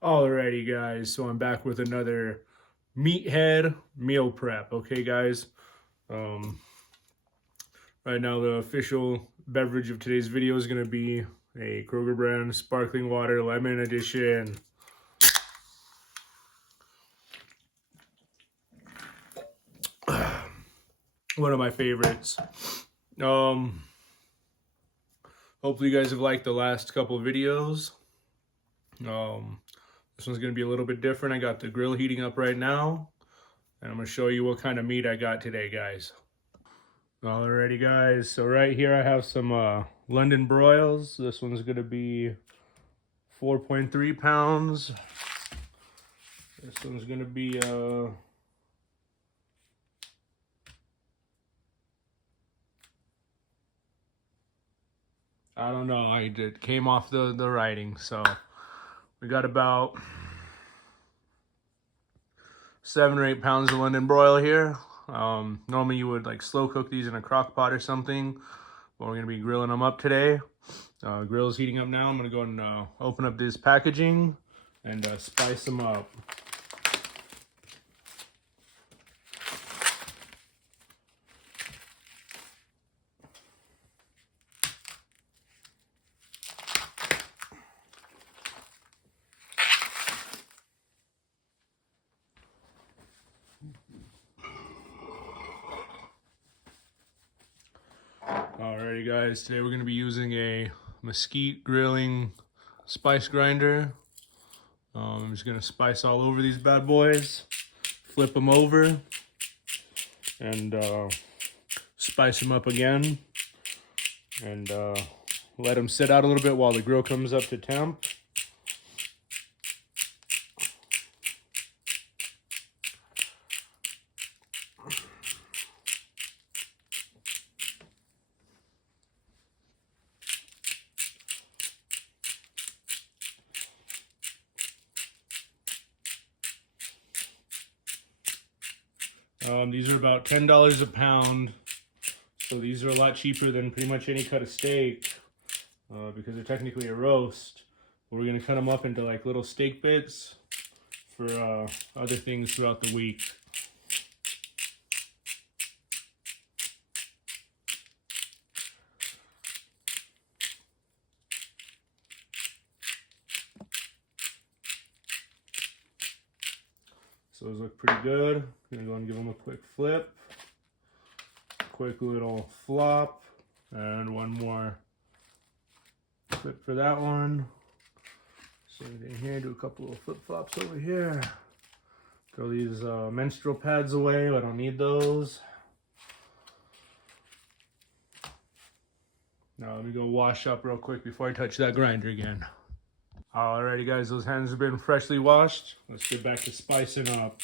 Alrighty, guys. So I'm back with another Meathead meal prep. Okay, guys. Um, right now, the official beverage of today's video is going to be a Kroger brand sparkling water lemon edition. One of my favorites. Hopefully, you guys have liked the last couple of videos. This one's going to be a little bit different. I got the grill heating up right now, and I'm going to show you what kind of meat I got today, guys. Alrighty, guys. So right here I have some London broils. This one's going to be 4.3 pounds. This one's going to be I don't know. It came off the writing. So we got about 7 or 8 pounds of London broil here. Normally you would like slow cook these in a crock pot or something, but we're going to be grilling them up today. Grill is heating up now. I'm going to go and open up this packaging and spice them up. Alrighty, guys, today we're going to be using a mesquite grilling spice grinder. I'm just going to spice all over these bad boys, flip them over, and spice them up again, and let them sit out a little bit while the grill comes up to temp. These are about $10 a pound, so these are a lot cheaper than pretty much any cut of steak because they're technically a roast. We're going to cut them up into like little steak bits for other things throughout the week. So those look pretty good. I'm gonna go and give them a quick flip, quick little flop, and one more flip for that one. Same thing here, do a couple of flip flops over here. Throw these menstrual pads away, I don't need those. Now let me go wash up real quick before I touch that grinder again. Alrighty, guys, those hands have been freshly washed. Let's get back to spicing up.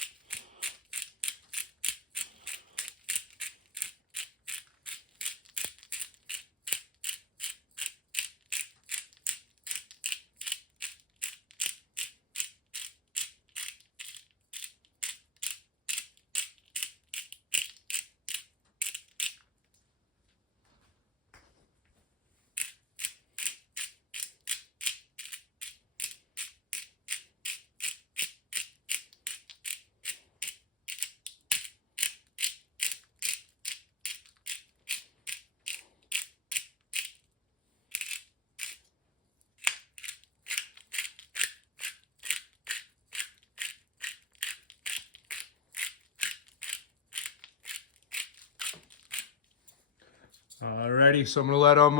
Alrighty, so I'm gonna let them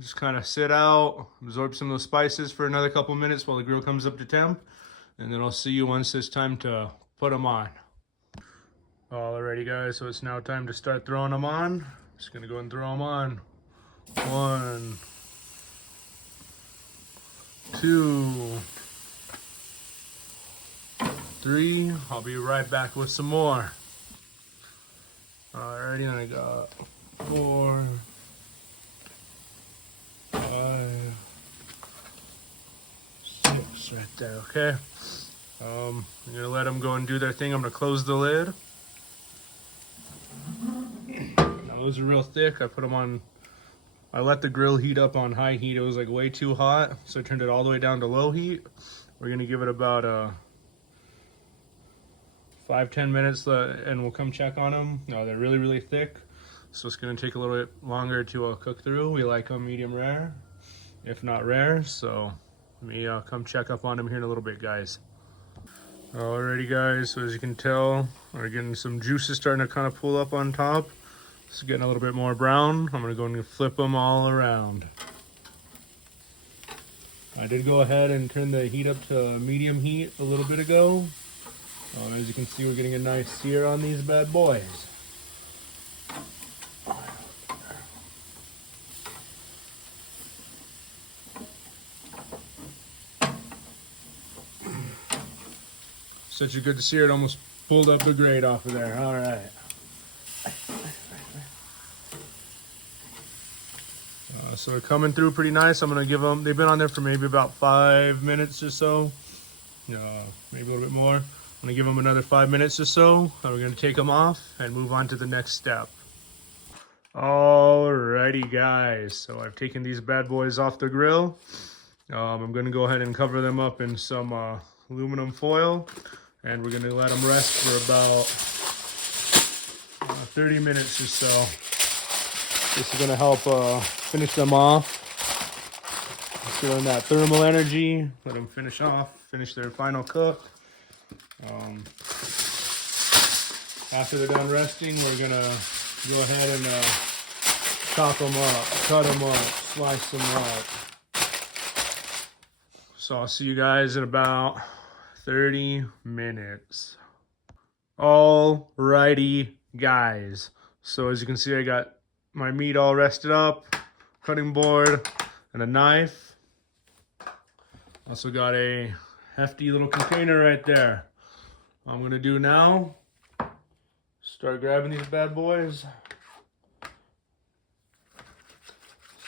just kind of sit out, absorb some of those spices for another couple minutes while the grill comes up to temp, and then I'll see you once it's time to put them on. Alrighty, guys, so it's now time to start throwing them on. Just gonna go and throw them on. 1, 2, 3. I'll be right back with some more. Alrighty, and I got 4, 5, 6 right there, okay? I'm gonna let them go and do their thing. I'm gonna close the lid. Now those are real thick. I put them on, I let the grill heat up on high heat. It was like way too hot, so I turned it all the way down to low heat. We're gonna give it about 5-10 minutes and we'll come check on them. No, they're really, really thick, so it's gonna take a little bit longer to cook through. We like them medium rare, if not rare, so let me come check up on them here in a little bit, guys. Alrighty, guys, so as you can tell, we're getting some juices starting to kind of pull up on top. It's getting a little bit more brown. I'm gonna go and flip them all around. I did go ahead and turn the heat up to medium heat a little bit ago. As you can see, we're getting a nice sear on these bad boys. Such a good sear, it almost pulled up the grate off of there. All right. So they're coming through pretty nice. I'm gonna give them, they've been on there for maybe about 5 minutes or so. Maybe a little bit more. I'm gonna give them another 5 minutes or so. And we're gonna take them off and move on to the next step. Alrighty, guys. So I've taken these bad boys off the grill. I'm gonna go ahead and cover them up in some aluminum foil. And we're gonna let them rest for about 30 minutes or so. This is gonna help finish them off. Feeling that thermal energy. Let them finish their final cook. After they're done resting, we're gonna go ahead and chop them up, cut them up, slice them up. So I'll see you guys in about 30 minutes. Alrighty, guys. So as you can see, I got my meat all rested up, cutting board, and a knife. Also got a hefty little container right there. What I'm gonna do now, start grabbing these bad boys,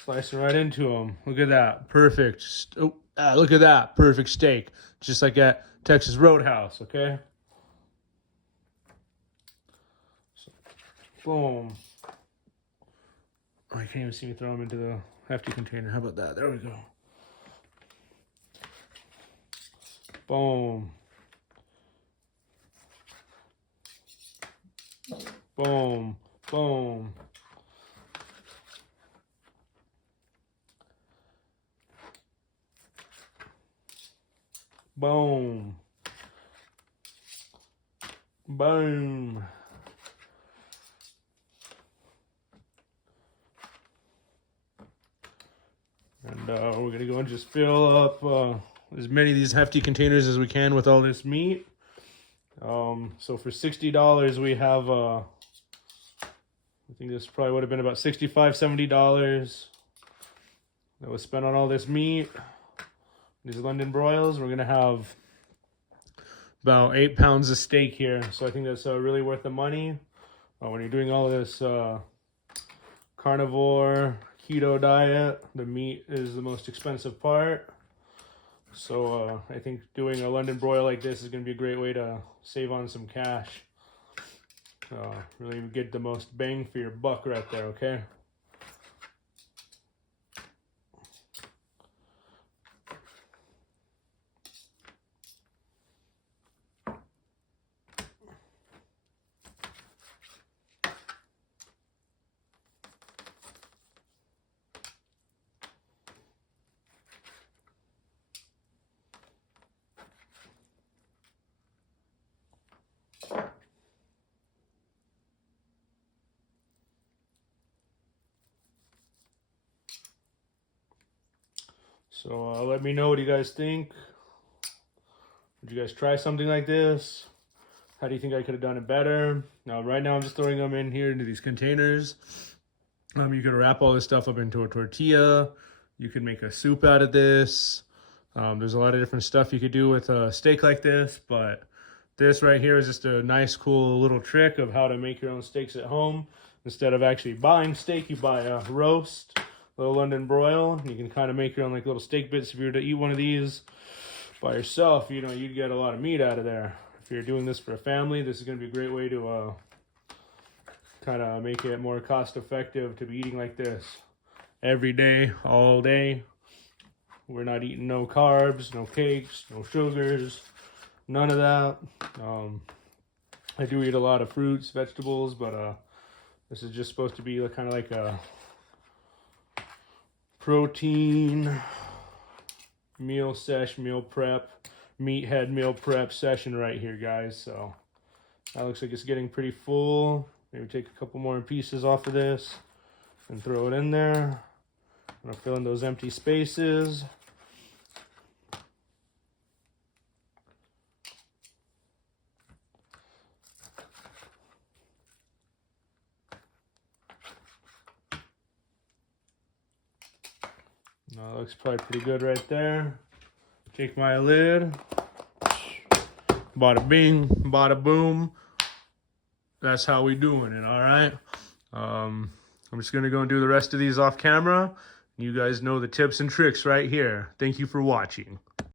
slicing right into them. Look at that, perfect. Look at that, perfect steak, just like at Texas Roadhouse. Okay. So, boom. Oh, you can't even see me throw them into the hefty container. How about that? There we go. Boom. Boom. Boom. Boom. Boom. And we're gonna go and just fill up as many of these hefty containers as we can with all this meat. So for $60 we have I think this probably would have been about $65-70 that was spent on all this meat. These London broils, we're gonna have about 8 pounds of steak here, so I think that's really worth the money. When you're doing all this carnivore keto diet, the meat is the most expensive part. So I think doing a London broil like this is going to be a great way to save on some cash. Really get the most bang for your buck right there, okay? So let me know what you guys think. Would you guys try something like this? How do you think I could have done it better? Now, right now I'm just throwing them in here into these containers. You could wrap all this stuff up into a tortilla. You could make a soup out of this. There's a lot of different stuff you could do with a steak like this, but this right here is just a nice, cool little trick of how to make your own steaks at home. Instead of actually buying steak, you buy a roast, little London broil. You can kind of make your own like little steak bits. If you were to eat one of these by yourself, you know, you'd get a lot of meat out of there. If you're doing this for a family, this is going to be a great way to kind of make it more cost effective to be eating like this every day, all day. We're not eating no carbs, no cakes, no sugars, none of that. I do eat a lot of fruits, vegetables, but this is just supposed to be kind of like a protein meal prep, Meathead meal prep session right here, guys. So that looks like it's getting pretty full. Maybe take a couple more pieces off of this and throw it in there. I'm gonna fill in those empty spaces. That looks probably pretty good right there. Take my lid. Bada bing, bada boom. That's how we doing it, all right? I'm just gonna go and do the rest of these off camera. You guys know the tips and tricks right here. Thank you for watching.